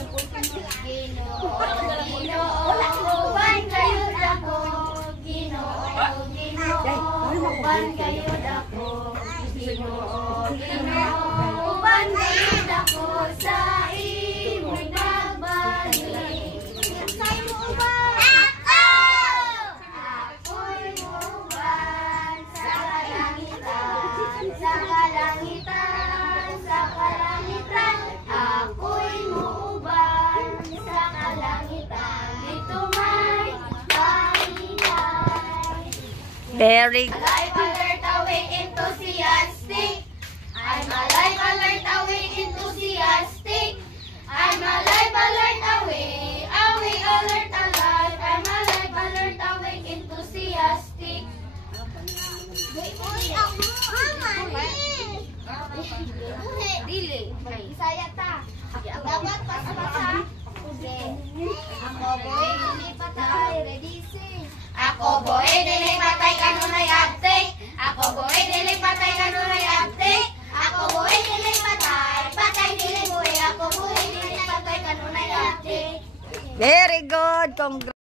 Uban kayo dako, Ginoo, uban kayo dako, Ginoo, uban kayo dako sa imong pagbalik. Sa'yo uban, ako'y uban sa kalangitan, sa kalangitan, sa kalangitan, ako'y uban sa kalangitan. Dito may kalinay. Very good. Alive, alert, awake, enthusiastic. I'm alive, alert, awake, enthusiastic. I'm alive, alert, awake, awake, alert, alive. I'm alive, alert, awake, enthusiastic. Uy, ako, dili. Isaya ta. Dapat pas-pasa. Ako boy, dili patay. Ready, sing. Ako boy, dili patay, kanunay abtik. Ako boy, dili patay, kanunay abtik. Ako boy, dili patay, patay dili boy. Ako boy, dili patay, kanunay abtik. Very good. Congrats.